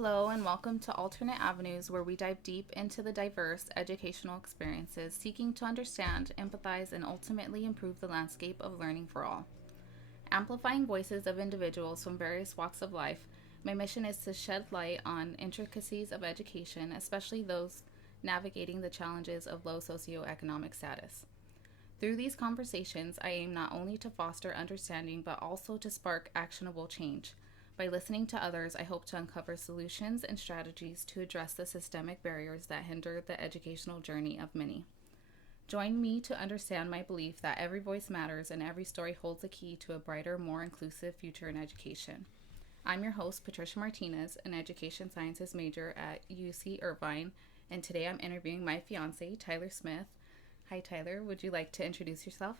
Hello, and welcome to Alternate Avenues, where we dive deep into the diverse educational experiences, seeking to understand, empathize, and ultimately improve the landscape of learning for all. Amplifying voices of individuals from various walks of life, my mission is to shed light on intricacies of education, especially those navigating the challenges of low socioeconomic status. Through these conversations, I aim not only to foster understanding but also to spark actionable change. By listening to others, I hope to uncover solutions and strategies to address the systemic barriers that hinder the educational journey of many. Join me to understand my belief that every voice matters and every story holds a key to a brighter, more inclusive future in education. I'm your host, Patricia Martinez, an education sciences major at UC Irvine, and today I'm interviewing my fiance, Tyler Smith. Hi, Tyler. Would you like to introduce yourself?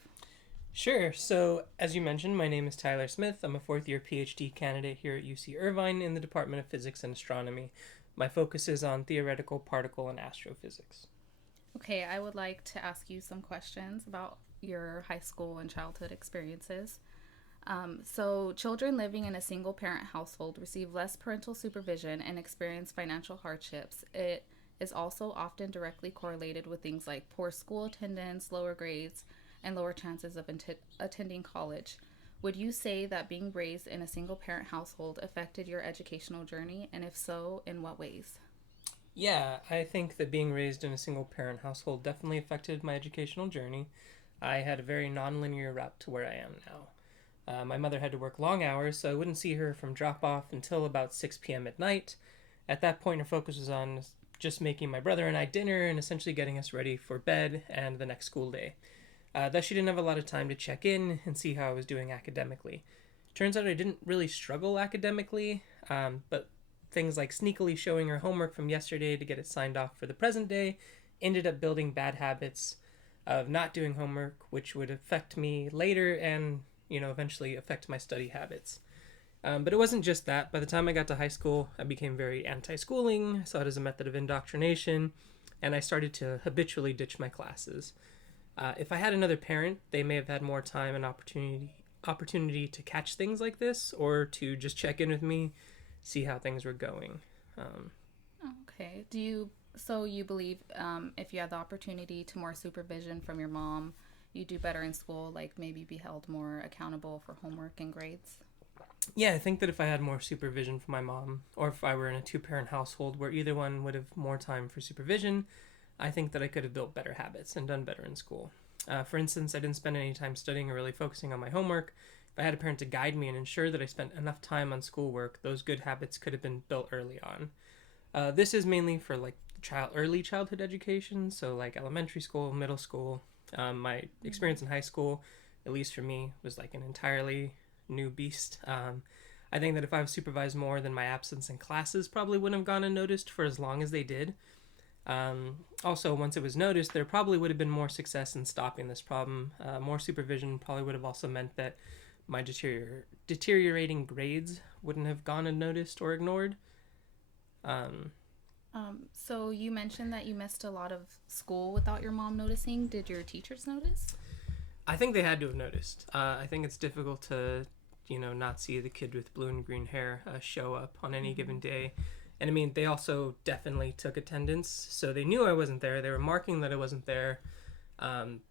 Sure. So, as you mentioned, my name is Tyler Smith. I'm a fourth year PhD candidate here at UC Irvine in the Department of Physics and Astronomy. My focus is on theoretical particle and astrophysics. Okay, I would like to ask you some questions about your high school and childhood experiences. So, children living in a single parent household receive less parental supervision and experience financial hardships. It is also often directly correlated with things like poor school attendance, lower grades, and lower chances of attending college. Would you say that being raised in a single parent household affected your educational journey? And if so, in what ways? Yeah, I think that being raised in a single parent household definitely affected my educational journey. I had a very nonlinear route to where I am now. My mother had to work long hours, so I wouldn't see her from drop off until about 6 p.m. at night. At that point, her focus was on just making my brother and I dinner and essentially getting us ready for bed and the next school day. Thus, she didn't have a lot of time to check in and see how I was doing academically. Turns out I didn't really struggle academically, but things like sneakily showing her homework from yesterday to get it signed off for the present day ended up building bad habits of not doing homework, which would affect me later and, eventually affect my study habits. But it wasn't just that. By the time I got to high school, I became very anti schooling, saw it as a method of indoctrination, and I started to habitually ditch my classes. If I had another parent, they may have had more time and opportunity to catch things like this, or to just check in with me, see how things were going. Um, Okay. You believe if you had the opportunity to more supervision from your mom, you do better in school, like maybe be held more accountable for homework and grades? yeah, I think that if I had more supervision from my mom, or if I were in a two-parent household where either one would have more time for supervision, I think that I could have built better habits and done better in school. For instance, I didn't spend any time studying or really focusing on my homework. If I had a parent to guide me and ensure that I spent enough time on schoolwork, those good habits could have been built early on. This is mainly for like early childhood education, so like elementary school, middle school. My experience in high school, at least for me, was like an entirely new beast. I think that if I was supervised more, then my absence in classes probably wouldn't have gone unnoticed for as long as they did. Also, once it was noticed, there probably would have been more success in stopping this problem. More supervision probably would have also meant that my deteriorating grades wouldn't have gone unnoticed or ignored. Um, So you mentioned that you missed a lot of school without your mom noticing. Did your teachers notice? I think they had to have noticed. I think it's difficult to, not see the kid with blue and green hair show up on any given day. And I mean, they also definitely took attendance, so they knew I wasn't there. They were marking that I wasn't there. Um,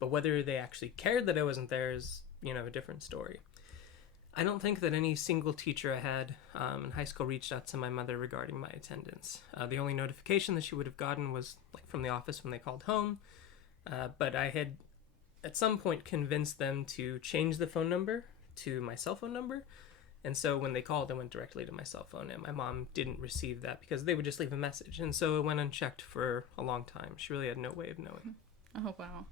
but whether they actually cared that I wasn't there is, a different story. I don't think that any single teacher I had in high school reached out to my mother regarding my attendance. The only notification that she would have gotten was like from the office when they called home. But I had at some point convinced them to change the phone number to my cell phone number. And so when they called, it went directly to my cell phone, and my mom didn't receive that because they would just leave a message. And so it went unchecked for a long time. She really had no way of knowing. Oh, wow.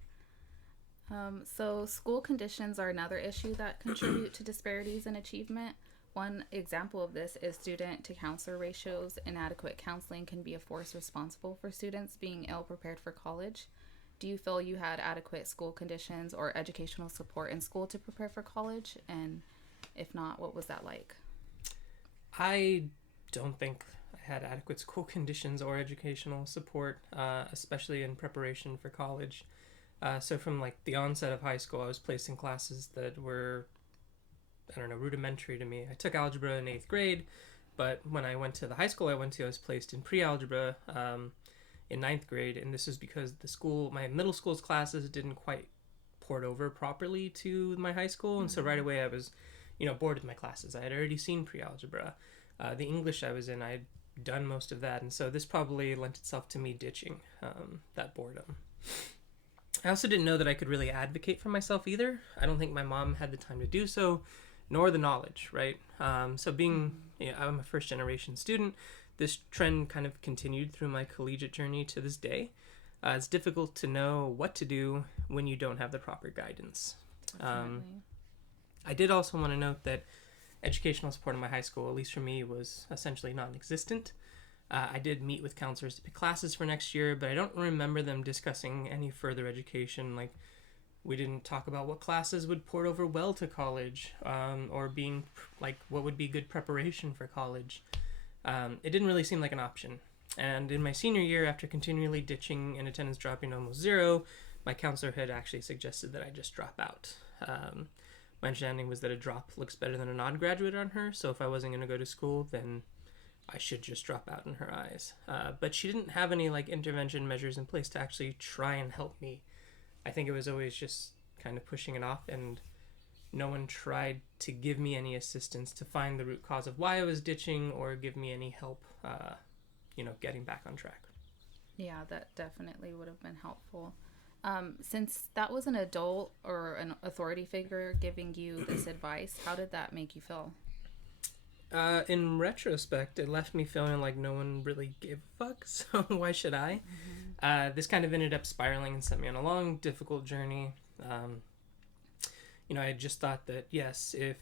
So, school conditions are another issue that contribute to disparities in achievement. One example of this is student to counselor ratios. Inadequate counseling can be a force responsible for students being ill prepared for college. Do you feel you had adequate school conditions or educational support in school to prepare for college? And if not, what was that like? I don't think I had adequate school conditions or educational support, especially in preparation for college. So from like the onset of high school, I was placed in classes that were, I don't know, rudimentary to me. I took algebra in eighth grade, But when I went to the high school I went to, I was placed in pre-algebra in ninth grade, and this is because my middle school's classes didn't quite port over properly to my high school, and so right away I was, bored with my classes. I had already seen pre-algebra. The English I was in, I'd done most of that, and so this probably lent itself to me ditching that boredom. I also didn't know that I could really advocate for myself either. I don't think my mom had the time to do so, nor the knowledge, right? So being, I'm a first generation student, this trend kind of continued through my collegiate journey to this day. It's difficult to know what to do when you don't have the proper guidance. I did also want to note that educational support in my high school, at least for me, was essentially non-existent. I did meet with counselors to pick classes for next year, but I don't remember them discussing any further education. Like, we didn't talk about what classes would port over well to college, or being like what would be good preparation for college. It didn't really seem like an option. And in my senior year, after continually ditching and attendance dropping to almost zero, my counselor had actually suggested that I just drop out. My understanding was that a drop looks better than a non-graduate on her, so if I wasn't going to go to school, then I should just drop out in her eyes. But she didn't have any intervention measures in place to actually try and help me. I think it was always just kind of pushing it off, and no one tried to give me any assistance to find the root cause of why I was ditching or give me any help, getting back on track. Yeah, that definitely would have been helpful. Since that was an adult or an authority figure giving you this advice, how did that make you feel? In retrospect, it left me feeling like no one really gave a fuck, so why should I? This kind of ended up spiraling and sent me on a long, difficult journey. I just thought that, yes, if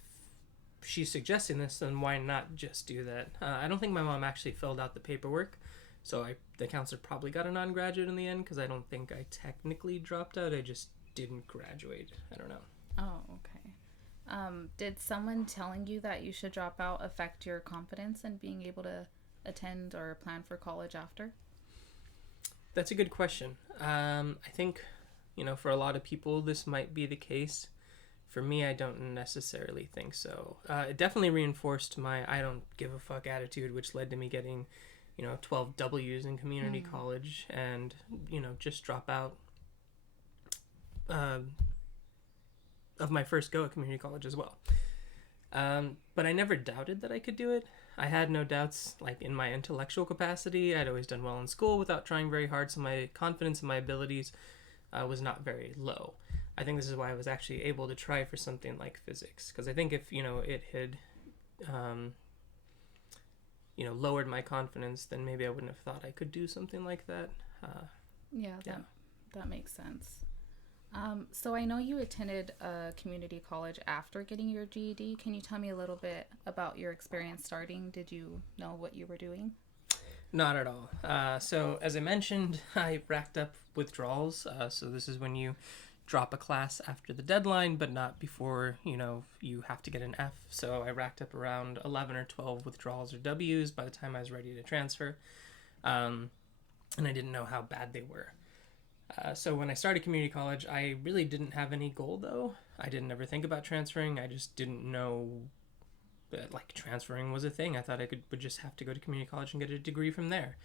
she's suggesting this, then why not just do that? I don't think my mom actually filled out the paperwork, so the counselor probably got a non-graduate in the end, because I don't think I technically dropped out. I just didn't graduate. I don't know. Oh, okay. Did someone telling you that you should drop out affect your confidence in being able to attend or plan for college after? That's a good question. I think, for a lot of people, this might be the case. For me, I don't necessarily think so. It definitely reinforced my I don't give a fuck attitude, which led to me getting, 12 W's in community college and, just drop out of my first go at community college as well. But I never doubted that I could do it. I had no doubts, in my intellectual capacity. I'd always done well in school without trying very hard, so my confidence in my abilities was not very low. I think this is why I was actually able to try for something like physics, because I think if, it had, lowered my confidence, then maybe I wouldn't have thought I could do something like that. That makes sense. So I know you attended a community college after getting your GED. Can you tell me a little bit about your experience starting? Did you know what you were doing? Not at all. So as I mentioned, I racked up withdrawals. So this is when you drop a class after the deadline, but not before, you have to get an F. So I racked up around 11 or 12 withdrawals or W's by the time I was ready to transfer. And I didn't know how bad they were. So when I started community college, I really didn't have any goal, though. I didn't ever think about transferring. I just didn't know that, transferring was a thing. I thought I would just have to go to community college and get a degree from there.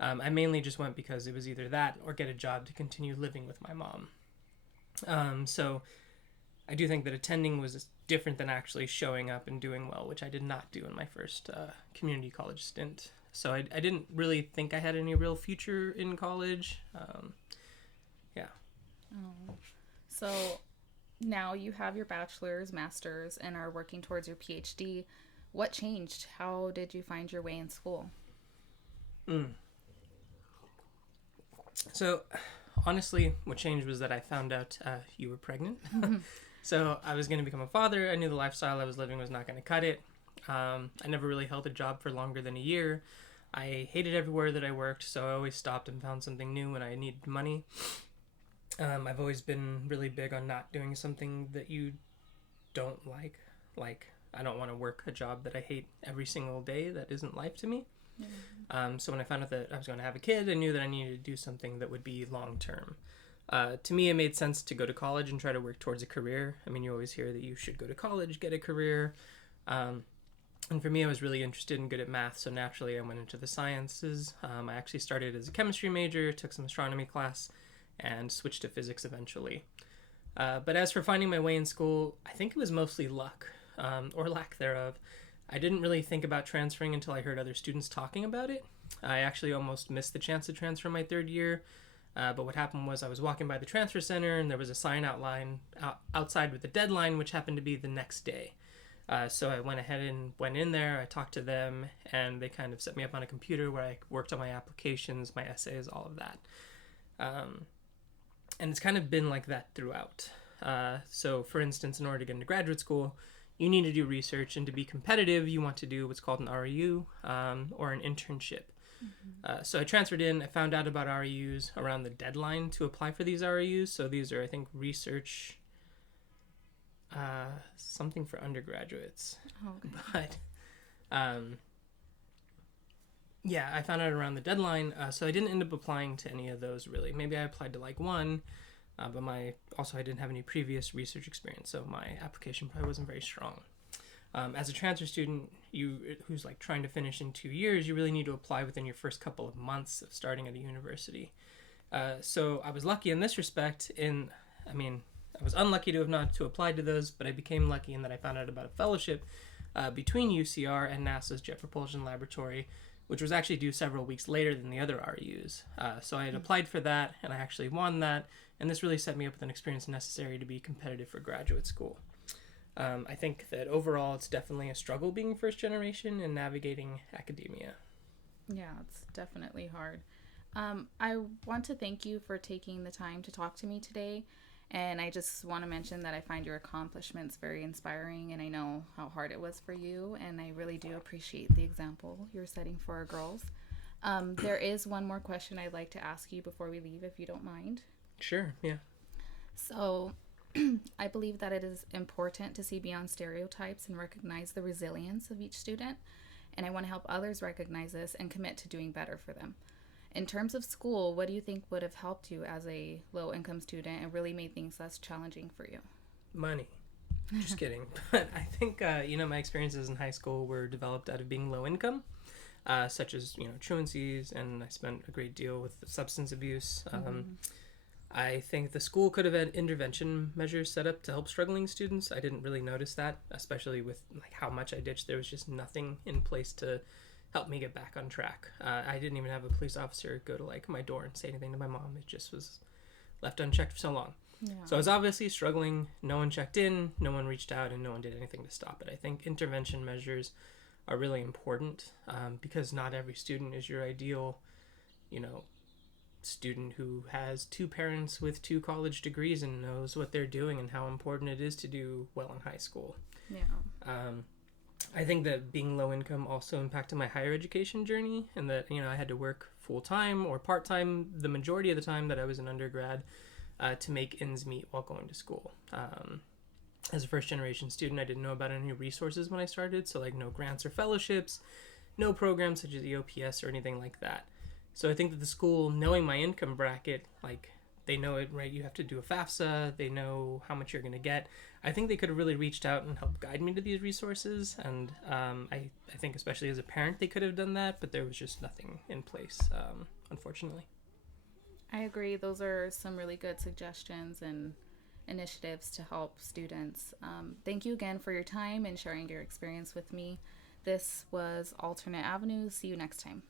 I mainly just went because it was either that or get a job to continue living with my mom. So I do think that attending was different than actually showing up and doing well, which I did not do in my first community college stint. So I didn't really think I had any real future in college. So now you have your bachelor's, master's, and are working towards your PhD. What changed? How did you find your way in school? So honestly, what changed was that I found out you were pregnant. So I was going to become a father. I knew the lifestyle I was living was not going to cut it. I never really held a job for longer than a year. I hated everywhere that I worked, so I always stopped and found something new when I needed money. I've always been really big on not doing something that you don't like. I don't want to work a job that I hate every single day. That isn't life to me. So when I found out that I was going to have a kid, I knew that I needed to do something that would be long-term. To me, it made sense to go to college and try to work towards a career. I mean, you always hear that you should go to college, get a career. And for me, I was really interested and good at math, so naturally I went into the sciences. I actually started as a chemistry major, took some astronomy class, and switched to physics eventually. But as for finding my way in school, I think it was mostly luck, or lack thereof. I didn't really think about transferring until I heard other students talking about it. I actually almost missed the chance to transfer my third year, but what happened was I was walking by the transfer center and there was a sign outside with a deadline, which happened to be the next day. So I went ahead and went in there, I talked to them, and they kind of set me up on a computer where I worked on my applications, my essays, all of that. And it's kind of been like that throughout. So for instance, in order to get into graduate school, you need to do research, and to be competitive, you want to do what's called an REU, or an internship. So I transferred in, I found out about REUs around the deadline to apply for these REUs. So these are, I think, research, something for undergraduates. Oh, okay. But, yeah, I found out around the deadline, so I didn't end up applying to any of those, really. Maybe I applied to, like, one, but I didn't have any previous research experience, so my application probably wasn't very strong. As a transfer student, who's like trying to finish in 2 years, you really need to apply within your first couple of months of starting at a university. So I was lucky in this respect. I was unlucky to have not to apply to those, but I became lucky in that I found out about a fellowship between UCR and NASA's Jet Propulsion Laboratory, which was actually due several weeks later than the other REUs. So I had applied for that, and I actually won that, and this really set me up with an experience necessary to be competitive for graduate school. I think that overall it's definitely a struggle being first generation and navigating academia. Yeah, it's definitely hard. I want to thank you for taking the time to talk to me today. And I just want to mention that I find your accomplishments very inspiring, and I know how hard it was for you, and I really do appreciate the example you're setting for our girls. There is one more question I'd like to ask you before we leave, if you don't mind. Sure, yeah. So I believe that it is important to see beyond stereotypes and recognize the resilience of each student, and I want to help others recognize this and commit to doing better for them. In terms of school, what do you think would have helped you as a low-income student and really made things less challenging for you? Money. Just kidding. But I think, my experiences in high school were developed out of being low income, such as, truancies, and I spent a great deal with substance abuse. I think the school could have had intervention measures set up to help struggling students. I didn't really notice that, especially with like how much I ditched. There was just nothing in place to help me get back on track. I didn't even have a police officer go to like my door and say anything to my mom. It just was left unchecked for so long. Yeah. So I was obviously struggling. No one checked in, no one reached out, and no one did anything to stop it. I think intervention measures are really important because not every student is your ideal, student who has two parents with 2 college degrees and knows what they're doing and how important it is to do well in high school. Yeah. I think that being low income also impacted my higher education journey, and that, I had to work full-time or part-time the majority of the time that I was an undergrad to make ends meet while going to school. As a first-generation student, I didn't know about any resources when I started, so like no grants or fellowships, no programs such as EOPS or anything like that. So I think that the school, knowing my income bracket, like they know it, right? You have to do a FAFSA. They know how much you're going to get. I think they could have really reached out and helped guide me to these resources. And I think especially as a parent, they could have done that, but there was just nothing in place, unfortunately. I agree. Those are some really good suggestions and initiatives to help students. Thank you again for your time and sharing your experience with me. This was Alternate Avenues. See you next time.